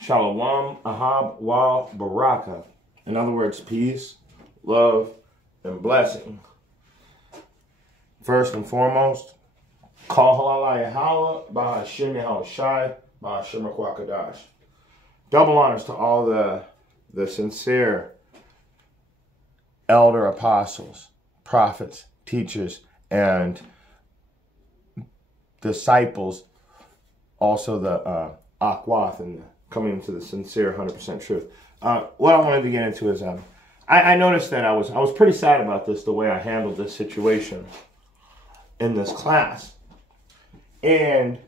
Shalom, Ahab, Wa, Baraka. In other words, peace, love, and blessing. First and foremost, Kol Halal Yahweh, Ba'Hashem Yahushai, Ba'Hashem Kwakadash. Double honors to all the sincere elder apostles, prophets, teachers, and disciples, also the Akwath, and coming into the sincere 100% truth. What I wanted to get into is I noticed that I was pretty sad about this, the way I handled this situation in this class. And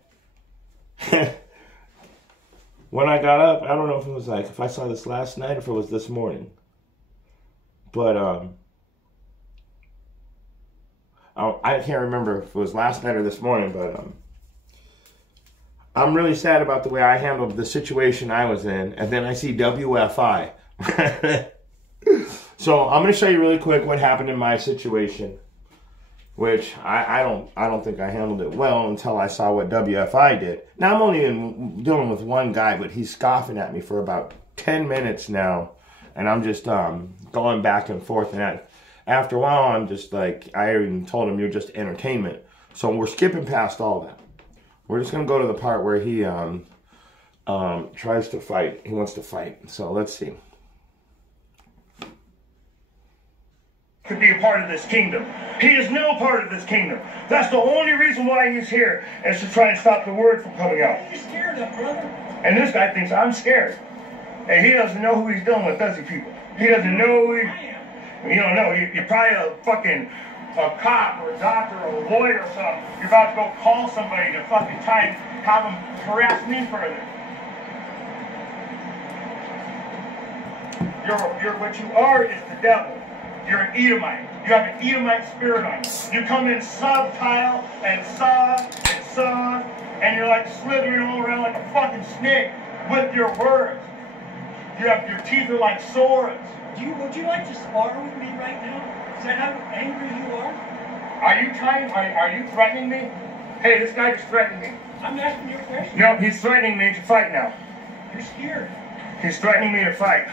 when I got up, I don't know if it was like, if I saw this last night or if it was this morning. But I can't remember if it was last night or this morning, but I'm really sad about the way I handled the situation I was in. And then I see WFI. So I'm going to show you really quick what happened in my situation, which I don't think I handled it well until I saw what WFI did. Now, I'm only dealing with one guy, but he's scoffing at me for about 10 minutes now. And I'm just going back and forth. And after a while, I'm just like, I even told him, you're just entertainment. So we're skipping past all that. We're just going to go to the part where he tries to fight. He wants to fight. So let's see. Could be a part of this kingdom. He is no part of this kingdom. That's the only reason why he's here, is to try and stop the word from coming out. You're scared of, brother. And this guy thinks I'm scared. And he doesn't know who he's dealing with, does he, people? He doesn't know who he... You don't know. You're probably a cop or a doctor or a lawyer or something. You're about to go call somebody to fucking try and have them harass me further. What you are is the devil. You're an Edomite. You have an Edomite spirit on you. You come in subtile and saw, and you're like slithering all around like a fucking snake with your words. Your teeth are like swords. Would you like to spar with me right now? Is that how angry you are? Are you threatening me? Hey, this guy just threatened me. I'm asking you a question. No, he's threatening me to fight now. You're scared. He's threatening me to fight.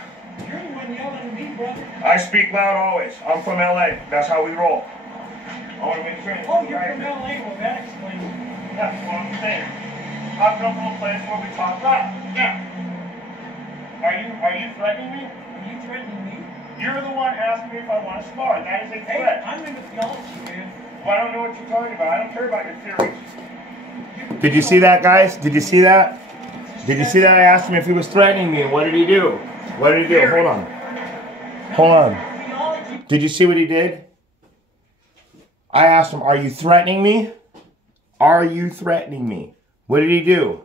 You're the one yelling at me, brother. I speak loud always. I'm from LA. That's how we roll. I want to make sure. Oh, you're from LA. Well, that explains it. That's what I'm saying. I've come from a place where we talk loud. Yeah. Are you threatening me? Are you threatening me? You're the one asking me if I want to spar. That is a threat. Hey, I'm into theology, man. Well, I don't know what you're talking about. I don't care about your theories. Did you see that, guys? Did you see that? Did you see that? I asked him if he was threatening me, and what did he do? What did he do? Hold on. Hold on. Did you see what he did? I asked him, are you threatening me? Are you threatening me? What did he do?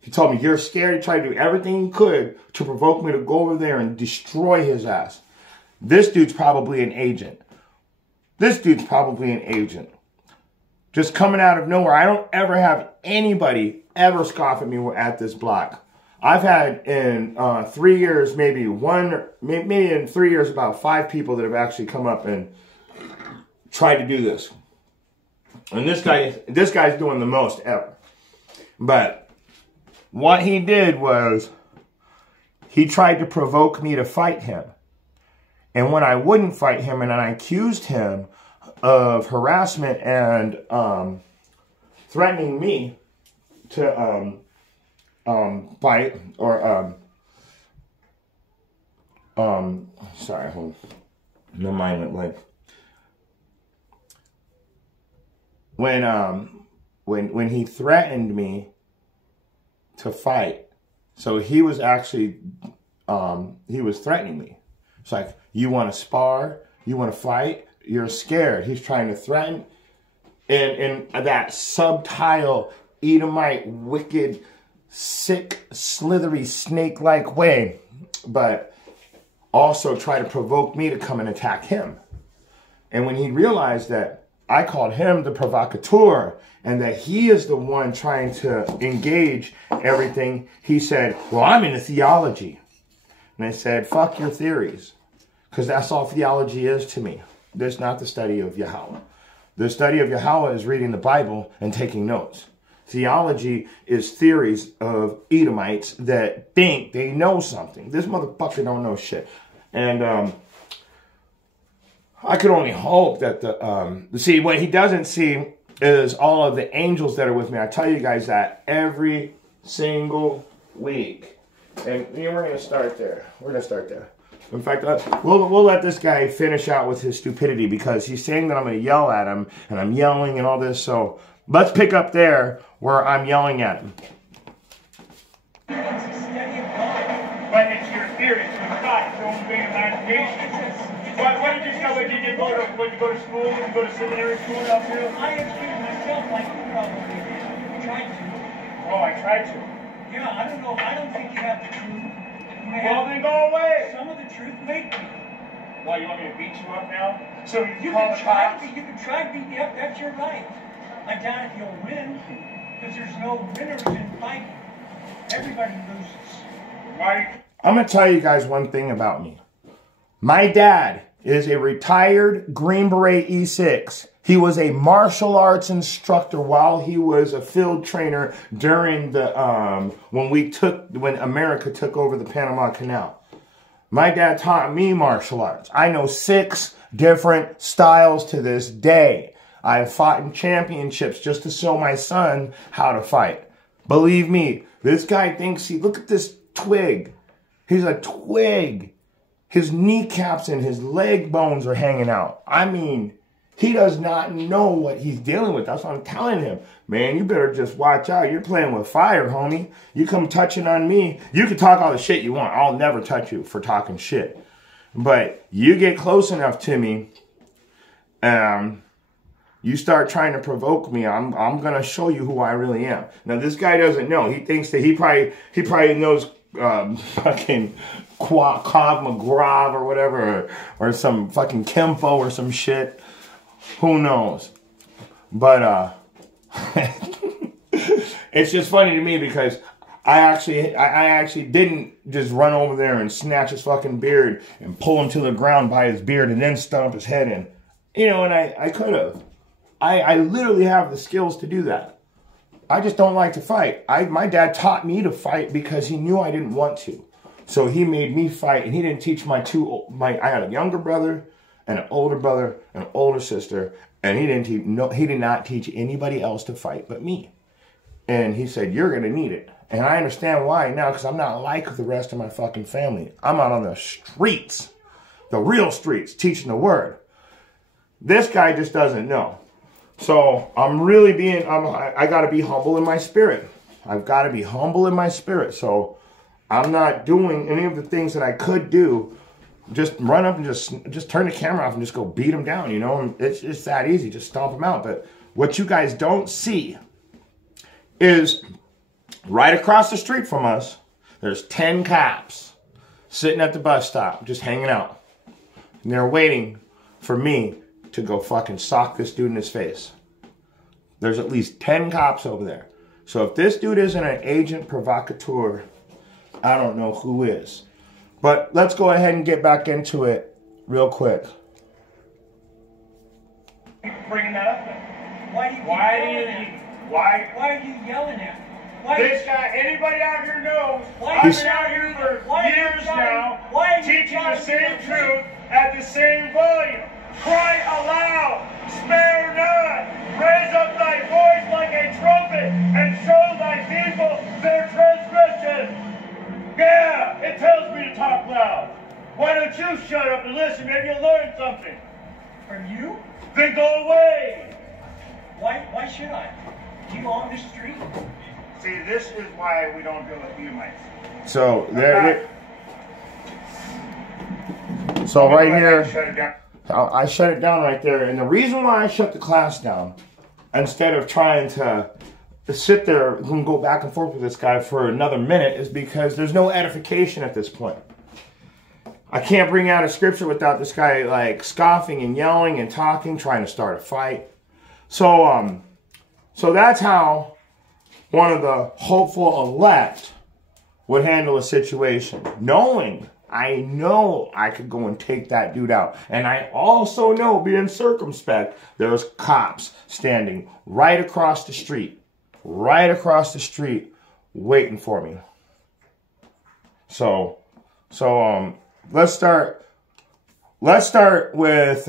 He told me, you're scared. He tried to do everything he could to provoke me to go over there and destroy his ass. This dude's probably an agent. This dude's probably an agent. Just coming out of nowhere. I don't ever have anybody ever scoff at me at this block. I've had in 3 years, maybe in 3 years, about 5 people that have actually come up and tried to do this. And this guy's doing the most ever. But what he did was he tried to provoke me to fight him. And when I wouldn't fight him and I accused him of harassment and threatening me to fight or sorry, hold on. My mind went blank. When he threatened me to fight, so he was actually he was threatening me. It's like, you want to spar, you want to fight, you're scared. He's trying to threaten in that subtile Edomite, wicked, sick, slithery, snake-like way, but also try to provoke me to come and attack him. And when he realized that I called him the provocateur and that he is the one trying to engage everything, he said, well, I'm into theology. And I said, fuck your theories, because that's all theology is to me. That's not the study of Yahweh. The study of Yahweh is reading the Bible and taking notes. Theology is theories of Edomites that think they know something. This motherfucker don't know shit. And I could only hope that see, what he doesn't see is all of the angels that are with me. I tell you guys that every single week. And we're going to start there. We're going to start there. In fact, we'll let this guy finish out with his stupidity because he's saying that I'm going to yell at him and I'm yelling and all this. So let's pick up there where I'm yelling at him. But it's your theory. It's your thought. It's your own big imagination. What did you tell me? Did you go to school? Did you go to seminary school up here? I educated myself like you probably did. Tried to. Oh, I tried to. Yeah, I don't know. I don't think you have the truth. Well, then go away. Some of the truth may be. Well, you want me to beat you up now? So You call can the try cops? to. You can try to beat me up. That's your right. I doubt if you'll win, because there's no winners in fighting. Everybody loses. Why? I'm going to tell you guys one thing about me. My dad is a retired Green Beret E6. He was a martial arts instructor while he was a field trainer during the when America took over the Panama Canal. My dad taught me martial arts. I know 6 different styles to this day. I have fought in championships just to show my son how to fight. Believe me, this guy thinks look at this twig. He's a twig. His kneecaps and his leg bones are hanging out. I mean, he does not know what he's dealing with. That's what I'm telling him. Man, you better just watch out. You're playing with fire, homie. You come touching on me. You can talk all the shit you want. I'll never touch you for talking shit. But you get close enough to me, you start trying to provoke me, I'm going to show you who I really am. Now, this guy doesn't know. He thinks that he probably knows fucking Krav McGraw or whatever, or some fucking Kempo or some shit. Who knows? But it's just funny to me because I actually didn't just run over there and snatch his fucking beard and pull him to the ground by his beard and then stomp his head in. You know, and I could have. I literally have the skills to do that. I just don't like to fight. My dad taught me to fight because he knew I didn't want to. So he made me fight, and he didn't teach I had a younger brother and an older brother and an older sister, and he did not teach anybody else to fight but me. And he said, you're going to need it. And I understand why now, because I'm not like the rest of my fucking family. I'm out on the streets, the real streets, teaching the word. This guy just doesn't know. So I'm really I got to be humble in my spirit. I've got to be humble in my spirit. So I'm not doing any of the things that I could do. Just run up and just turn the camera off and just go beat them down, you know. It's that easy. Just stomp them out. But what you guys don't see is right across the street from us, there's 10 cops sitting at the bus stop, just hanging out. And they're waiting for me to go fucking sock this dude in his face. There's at least 10 cops over there. So if this dude isn't an agent provocateur, I don't know who is. But let's go ahead and get back into it real quick. Bringing that up. Why are you yelling at me? This guy, anybody out here knows, Why I've you been out here for years now, why are you teaching the trying same to truth at the same volume. Cry aloud, spare not, raise up thy voice like a trumpet, and show thy people their transgression. Yeah, it tells me to talk loud. Why don't you shut up and listen? Maybe you'll learn something. From you? Then go away. Why should I? You on the street? See, this is why we don't deal with Edomites. So so right here, Shut it down. I shut it down right there. And the reason why I shut the class down, instead of trying to sit there and go back and forth with this guy for another minute, is because there's no edification at this point. I can't bring out a scripture without this guy like scoffing and yelling and talking, trying to start a fight. So that's how one of the hopeful elect would handle a situation, knowing I know I could go and take that dude out. And I also know, being circumspect, there's cops standing right across the street. right across the street waiting for me. So let's start with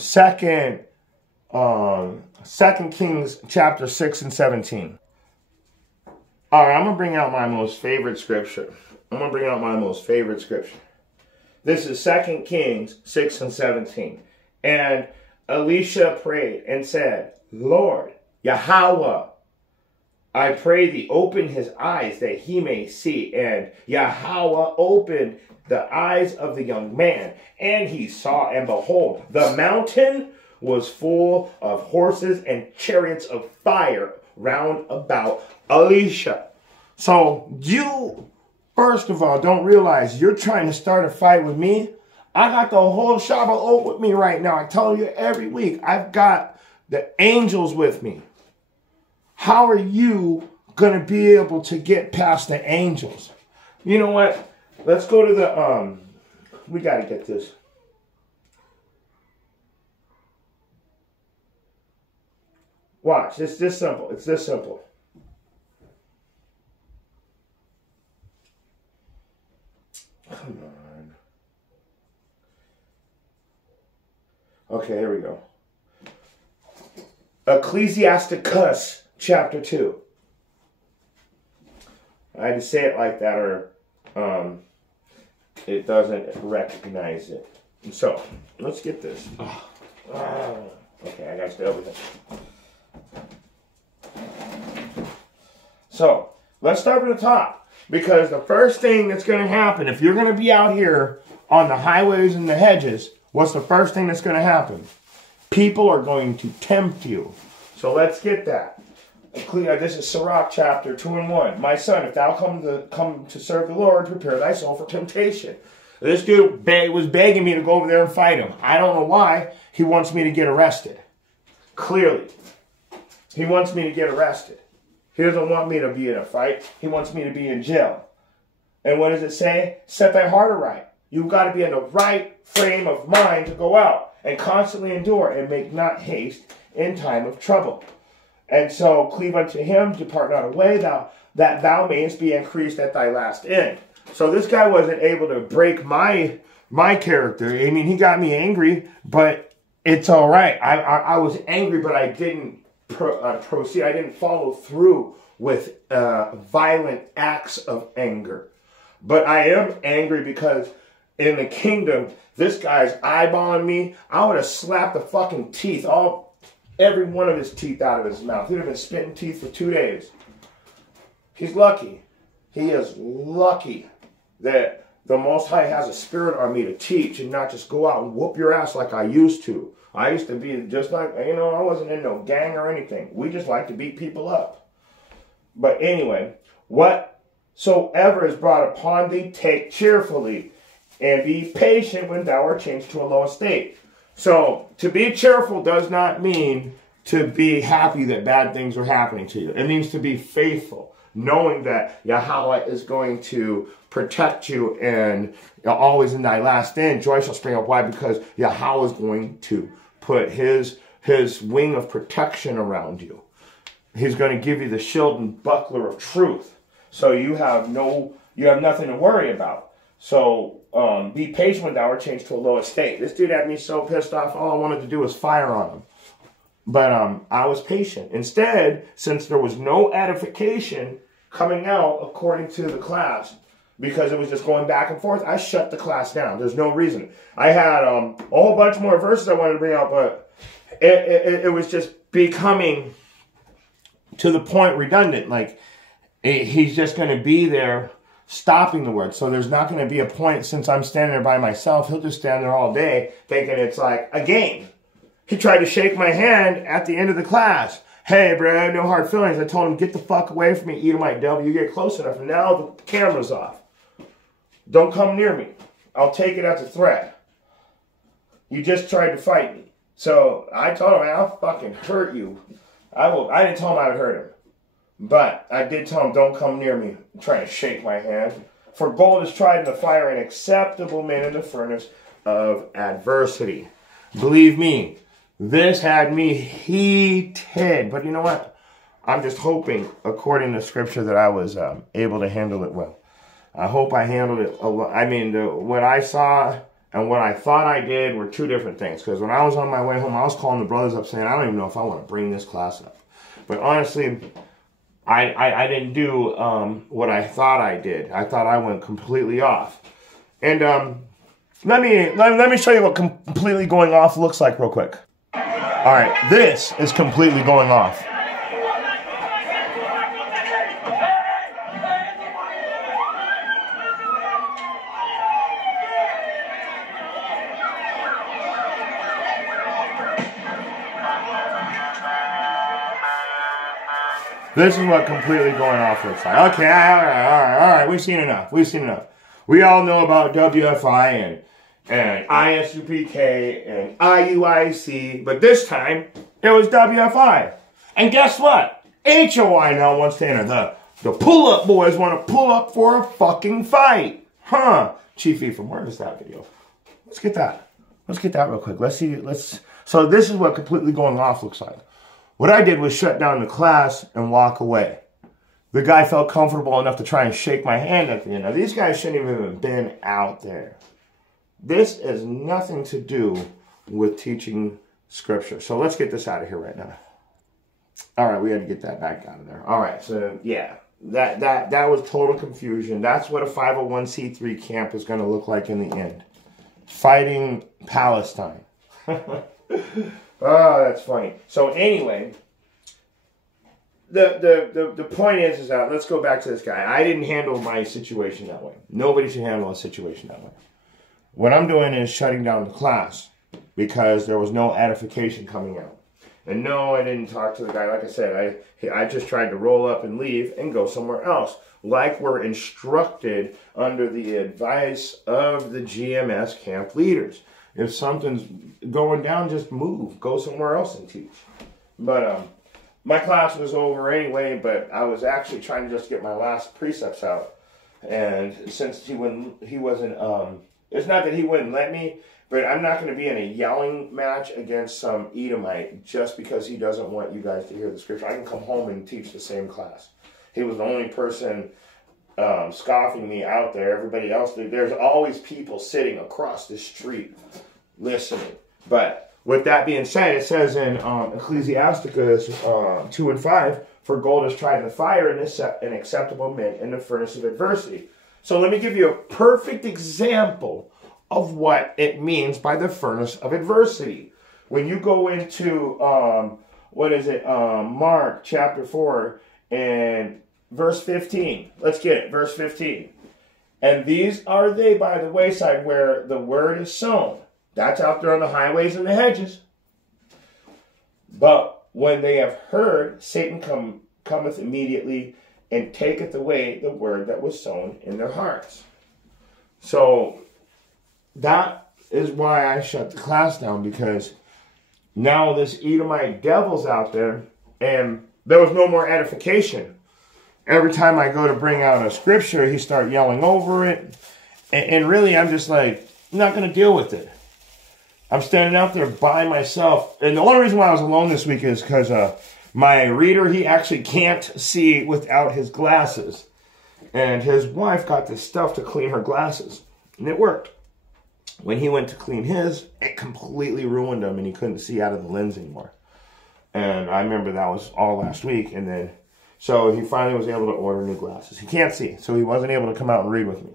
Second Kings chapter 6 and 17. All right, I'm going to bring out my most favorite scripture. This is 2 Kings 6 and 17. And Elisha prayed and said, Lord, Yahweh, I pray thee, open his eyes that he may see. And Yahweh opened the eyes of the young man, and he saw, and behold, the mountain was full of horses and chariots of fire round about Elisha. So you, first of all, don't realize you're trying to start a fight with me. I got the whole Shabbat with me right now. I tell you every week, I've got the angels with me. How are you going to be able to get past the angels? You know what? Let's go to the, we got to get this. Watch, it's this simple. It's this simple. Come on. Okay, here we go. Ecclesiasticus chapter 2. I had to say it like that or it doesn't recognize it. So, let's get this. Okay, I gotta stay over here. So, let's start from the top. Because the first thing that's going to happen, if you're going to be out here on the highways and the hedges, what's the first thing that's going to happen? People are going to tempt you. So let's get that. This is Sirach chapter 2 and 1. My son, if thou come to serve the Lord, prepare thy soul for temptation. This dude was begging me to go over there and fight him. I don't know why. He wants me to get arrested. Clearly. He wants me to get arrested. He doesn't want me to be in a fight. He wants me to be in jail. And what does it say? Set thy heart aright. You've got to be in the right frame of mind to go out and constantly endure and make not haste in time of trouble. And so cleave unto him, depart not away, that thou mayest be increased at thy last end. So this guy wasn't able to break my character. I mean, he got me angry, but it's all right. I was angry, but I didn't proceed. I didn't follow through with violent acts of anger. But I am angry because in the kingdom, this guy's eyeballing me. I would have slapped the fucking teeth, every one of his teeth out of his mouth. He'd have been spitting teeth for 2 days. He's lucky. He is lucky that the Most High has a spirit on me to teach and not just go out and whoop your ass like I used to. I used to be just like, I wasn't in no gang or anything. We just like to beat people up. But anyway, whatsoever is brought upon thee, take cheerfully, and be patient when thou art changed to a low estate. So, to be cheerful does not mean to be happy that bad things are happening to you. It means to be faithful, knowing that Yahweh is going to protect you and always in thy last end, joy shall spring up. Why? Because Yahweh is going to put his wing of protection around you. He's going to give you the shield and buckler of truth. So you have nothing to worry about. So be patient when thou art changed to a low estate. This dude had me so pissed off, all I wanted to do was fire on him. But I was patient. Instead, since there was no edification coming out according to the class, because it was just going back and forth, I shut the class down. There's no reason. I had a whole bunch more verses I wanted to bring out, but it was just becoming to the point redundant. Like, he's just going to be there stopping the word. So there's not going to be a point, since I'm standing there by myself, he'll just stand there all day thinking it's like a game. He tried to shake my hand at the end of the class. Hey, bro, no hard feelings. I told him, get the fuck away from me, Edomite devil. You get close enough, and now the camera's off. Don't come near me. I'll take it as a threat. You just tried to fight me. So I told him, I'll fucking hurt you. I didn't tell him I would hurt him. But I did tell him, don't come near me. I'm trying to shake my hand. For gold is tried in the fire, and acceptable men in the furnace of adversity. Believe me, this had me heated. But you know what? I'm just hoping, according to scripture, that I was able to handle it well. I hope I handled it. I mean, what I saw and what I thought I did were two different things. Because when I was on my way home, I was calling the brothers up saying, I don't even know if I want to bring this class up. But honestly, I didn't do what I thought I did. I thought I went completely off. And let me show you what completely going off looks like real quick. All right, this is completely going off. This is what completely going off looks like. Okay, all right. We've seen enough. We all know about WFI and ISUPK and IUIC, but this time it was WFI. And guess what? HOI now wants to enter. The pull-up boys want to pull up for a fucking fight. Huh? Chief Ephraim, where is that video? Let's get that. Let's get that real quick. Let's see. So this is what completely going off looks like. What I did was shut down the class and walk away. The guy felt comfortable enough to try and shake my hand at the end. Now, these guys shouldn't even have been out there. This has nothing to do with teaching scripture. So let's get this out of here right now. All right, we had to get that back out of there. All right, so yeah, that was total confusion. That's what a 501c3 camp is going to look like in the end. Fighting Palestine. Oh, that's funny. So anyway, the point is that let's go back to this guy. I didn't handle my situation that way. Nobody should handle a situation that way. What I'm doing is shutting down the class because there was no edification coming out. And no, I didn't talk to the guy. Like I said, I just tried to roll up and leave and go somewhere else. Like we're instructed under the advice of the GMS camp leaders. If something's going down, just move. Go somewhere else and teach. But my class was over anyway, but I was actually trying to just get my last precepts out. And since he wasn't, it's not that he wouldn't let me, but I'm not going to be in a yelling match against some Edomite just because he doesn't want you guys to hear the scripture. I can come home and teach the same class. He was the only person scoffing me out there. Everybody else, there's always people sitting across the street listening. But with that being said, it says in Ecclesiasticus 2 and 5, for gold is tried in the fire and an acceptable mint in the furnace of adversity. So let me give you a perfect example of what it means by the furnace of adversity. When you go into, Mark chapter 4 and verse 15. Let's get it, verse 15. And these are they by the wayside where the word is sown. That's out there on the highways and the hedges. But when they have heard, Satan cometh immediately and taketh away the word that was sown in their hearts. So that is why I shut the class down, because now this Edomite devil's out there and there was no more edification. Every time I go to bring out a scripture, he starts yelling over it. And really, I'm just like, I'm not going to deal with it. I'm standing out there by myself. And the only reason why I was alone this week is because my reader, he actually can't see without his glasses. And his wife got this stuff to clean her glasses. And it worked. When he went to clean his, it completely ruined him and he couldn't see out of the lens anymore. And I remember that was all last week. And then, so he finally was able to order new glasses. He can't see, so he wasn't able to come out and read with me.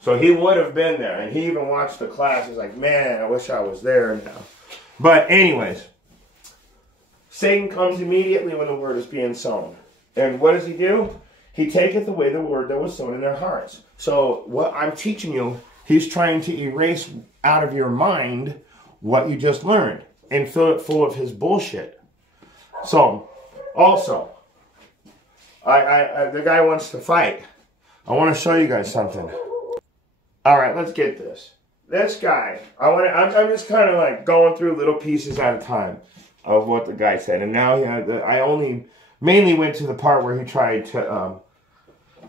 So he would have been there, and he even watched the class. He's like, man, I wish I was there now. But anyways, Satan comes immediately when the word is being sown. And what does he do? He taketh away the word that was sown in their hearts. So what I'm teaching you, he's trying to erase out of your mind what you just learned and fill it full of his bullshit. So, also, the guy wants to fight. I want to show you guys something. All right, let's get this. This guy, I'm just kind of like going through little pieces at a time of what the guy said. And now I only mainly went to the part where he tried to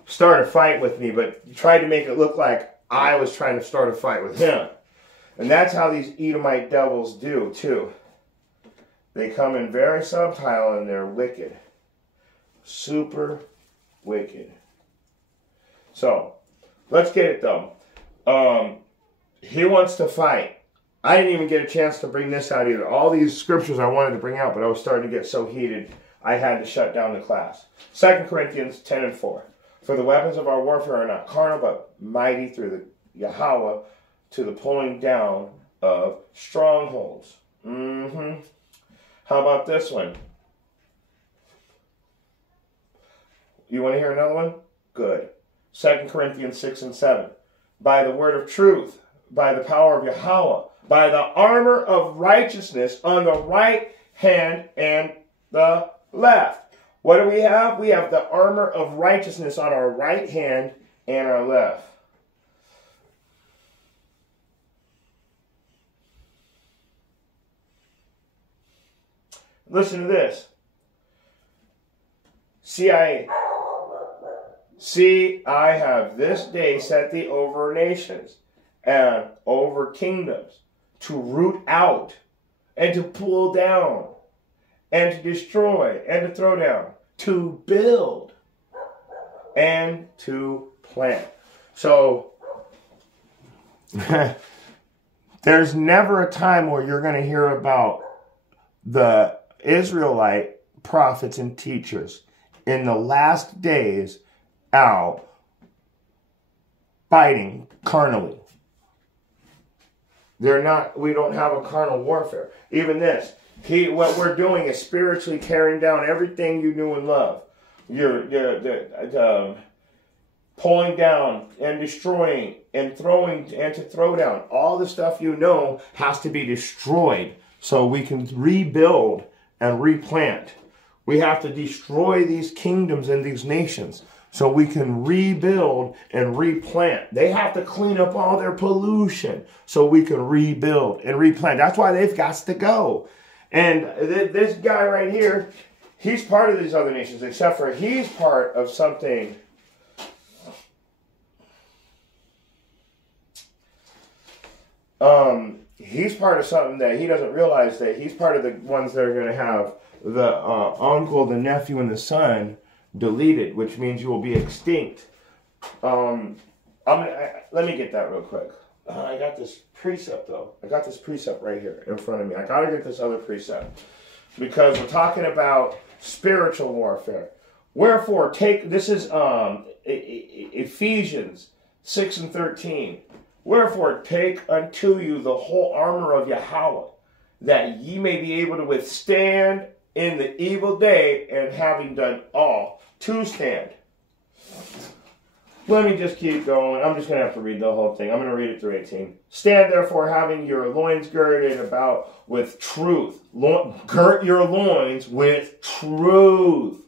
start a fight with me, but he tried to make it look like I was trying to start a fight with him. And that's how these Edomite devils do, too. They come in very subtle and they're wicked. Super wicked. So, let's get it though. He wants to fight. I didn't even get a chance to bring this out either. All these scriptures I wanted to bring out, but I was starting to get so heated, I had to shut down the class. 2 Corinthians 10:4. For the weapons of our warfare are not carnal, but mighty through the Yahweh to the pulling down of strongholds. How about this one? You want to hear another one? Good. 2 Corinthians 6:7. By the word of truth, by the power of Yahweh, by the armor of righteousness on the right hand and the left. What do we have? We have the armor of righteousness on our right hand and our left. Listen to this. CIA. See, I have this day set thee over nations and over kingdoms, to root out and to pull down and to destroy and to throw down, to build and to plant. So there's never a time where you're going to hear about the Israelite prophets and teachers in the last days out fighting carnally. They're not, we don't have a carnal warfare. Even this, what we're doing is spiritually tearing down everything you knew and loved. You're pulling down and destroying and throwing and to throw down. All the stuff you know has to be destroyed so we can rebuild and replant. We have to destroy these kingdoms and these nations so we can rebuild and replant. They have to clean up all their pollution so we can rebuild and replant. That's why they've got to go. And this guy right here, he's part of these other nations, except for he's part of something. He's part of something that he doesn't realize, that he's part of the ones that are going to have the uncle, the nephew, and the son deleted, which means you will be extinct. Let me get that real quick. I got this precept though. I got this precept right here in front of me. I got to get this other precept because we're talking about spiritual warfare. Wherefore, this is Ephesians 6:13. Wherefore, take unto you the whole armor of Yahweh, that ye may be able to withstand in the evil day, and having done all, to stand. Let me just keep going. I'm just going to have to read the whole thing. I'm going to read it through 18. Stand therefore, having your loins girded about with truth. Girt your loins with truth.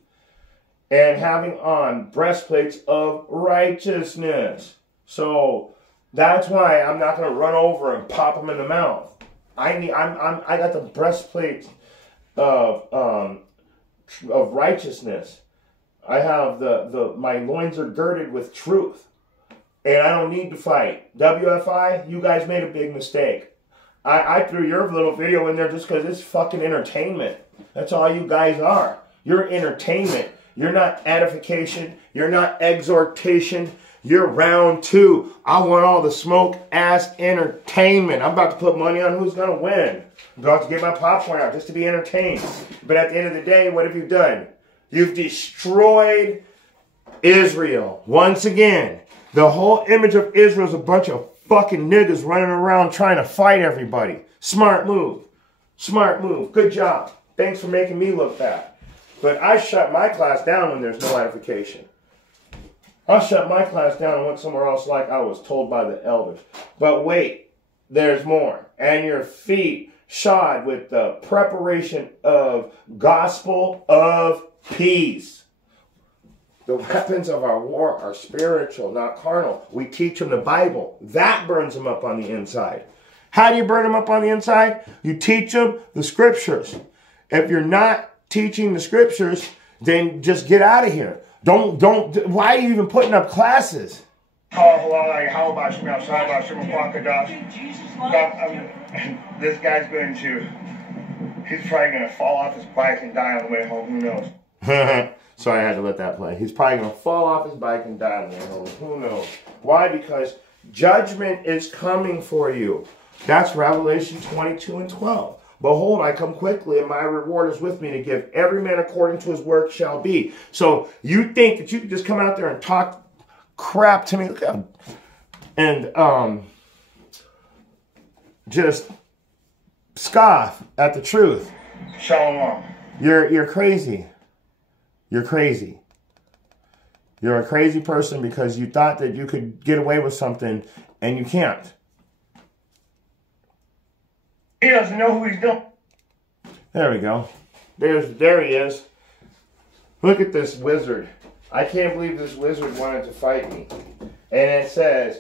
And having on breastplates of righteousness. So that's why I'm not going to run over and pop them in the mouth. I got the breastplate of righteousness. I have my loins are girded with truth. And I don't need to fight. WFI, you guys made a big mistake. I threw your little video in there just because it's fucking entertainment. That's all you guys are. You're entertainment. You're not edification. You're not exhortation. You're round two. I want all the smoke ass entertainment. I'm about to put money on who's going to win. I'm about to get my popcorn out just to be entertained. But at the end of the day, what have you done? You've destroyed Israel. Once again, the whole image of Israel is a bunch of fucking niggas running around trying to fight everybody. Smart move. Smart move. Good job. Thanks for making me look bad. But I shut my class down when there's no edification. I shut my class down and went somewhere else like I was told by the elders. But wait, there's more. And your feet shod with the preparation of gospel of peace. The weapons of our war are spiritual, not carnal. We teach them the Bible. That burns them up on the inside. How do you burn them up on the inside? You teach them the scriptures. If you're not teaching the scriptures, then just get out of here. Don't, why are you even putting up classes? This guy's going to, he's probably going to fall off his bike and die on the way home, who knows? So I had to let that play. He's probably going to fall off his bike and die. Who knows? Why? Because judgment is coming for you. That's Revelation 22:12. Behold, I come quickly, and my reward is with me to give every man according to his work shall be. So you think that you can just come out there and talk crap to me and just scoff at the truth? Shalom. You're crazy. You're crazy. You're a crazy person because you thought that you could get away with something and you can't. He doesn't know who he's doing. There we go. There he is. Look at this wizard. I can't believe this wizard wanted to fight me. And it says,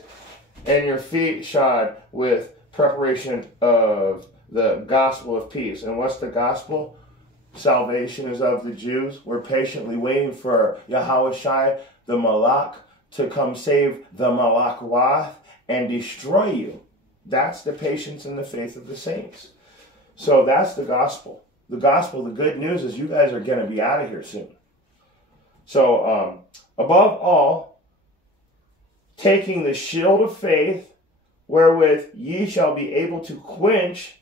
and your feet shod with preparation of the gospel of peace. And what's the gospel? Salvation is of the Jews. We're patiently waiting for Yahweh Shai, the Malak, to come save the Malak Wath and destroy you. That's the patience and the faith of the saints. So that's the gospel. The gospel, the good news is you guys are going to be out of here soon. So above all, taking the shield of faith, wherewith ye shall be able to quench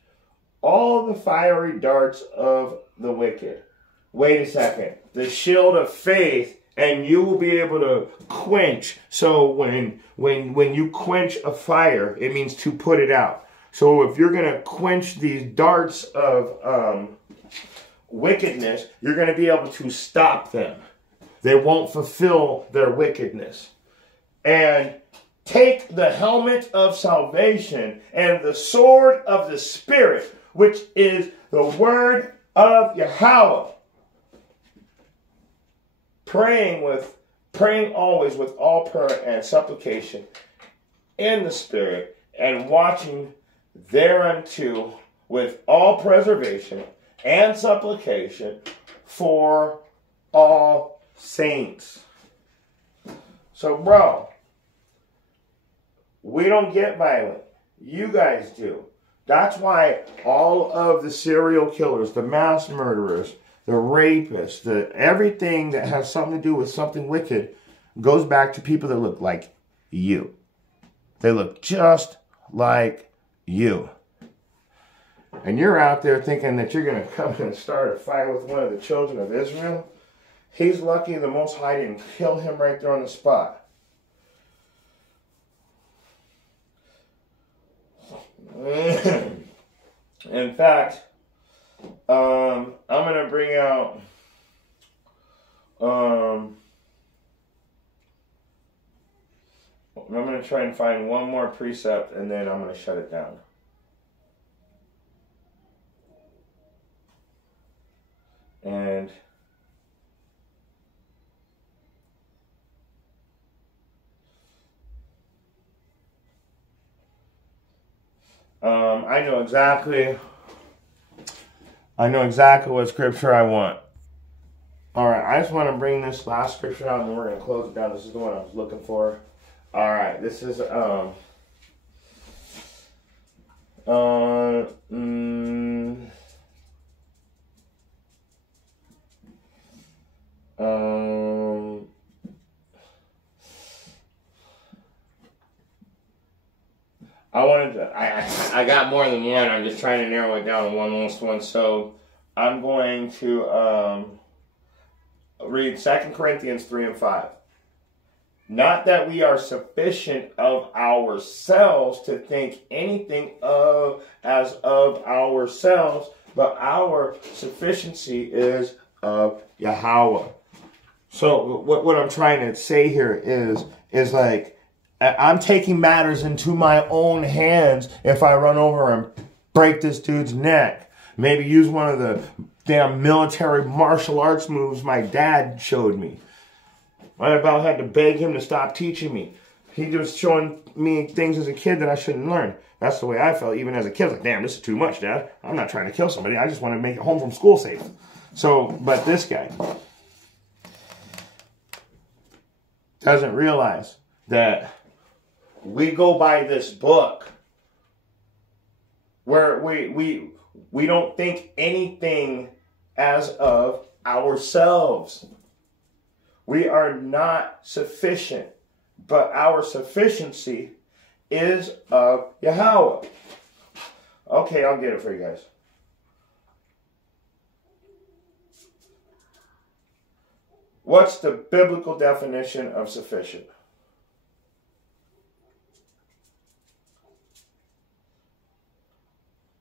all the fiery darts of the wicked. Wait a second. The shield of faith, and you will be able to quench. So when you quench a fire, it means to put it out. So if you're going to quench these darts of wickedness, you're going to be able to stop them. They won't fulfill their wickedness. And take the helmet of salvation and the sword of the Spirit, which is the word of Yahweh. Praying always with all prayer and supplication in the Spirit, and watching thereunto with all preservation and supplication for all saints. So, bro, we don't get violent. You guys do. That's why all of the serial killers, the mass murderers, the rapists, everything that has something to do with something wicked goes back to people that look like you. They look just like you. And you're out there thinking that you're going to come and start a fight with one of the children of Israel. He's lucky the Most High didn't kill him right there on the spot. In fact, I'm going to bring out I'm going to try and find one more precept, and then I'm going to shut it down. And I know exactly what scripture I want. Alright, I just want to bring this last scripture out, and then we're going to close it down. This is the one I was looking for. Alright, this is I got more than one. I'm just trying to narrow it down to one last one. So I'm going to read 2 Corinthians 3 and 5. Not that we are sufficient of ourselves to think anything as of ourselves, but our sufficiency is of Yahweh. So what I'm trying to say here is like, I'm taking matters into my own hands if I run over and break this dude's neck. Maybe use one of the damn military martial arts moves my dad showed me. I about had to beg him to stop teaching me. He was showing me things as a kid that I shouldn't learn. That's the way I felt even as a kid. Like, damn, this is too much, Dad. I'm not trying to kill somebody. I just want to make it home from school safe. So, but this guy doesn't realize that we go by this book where we don't think anything as of ourselves. We are not sufficient, but our sufficiency is of Yahweh. Okay, I'll get it for you guys. What's the biblical definition of sufficient?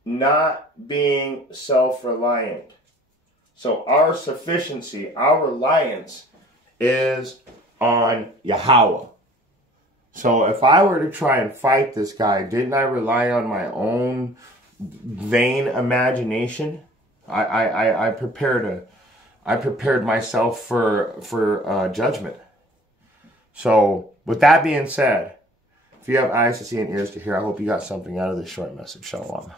Not being self-reliant. So our sufficiency, our reliance is on Yahweh. So if I were to try and fight this guy, didn't I rely on my own vain imagination? I prepared myself for judgment. So with that being said, if you have eyes to see and ears to hear, I hope you got something out of this short message. Shalom.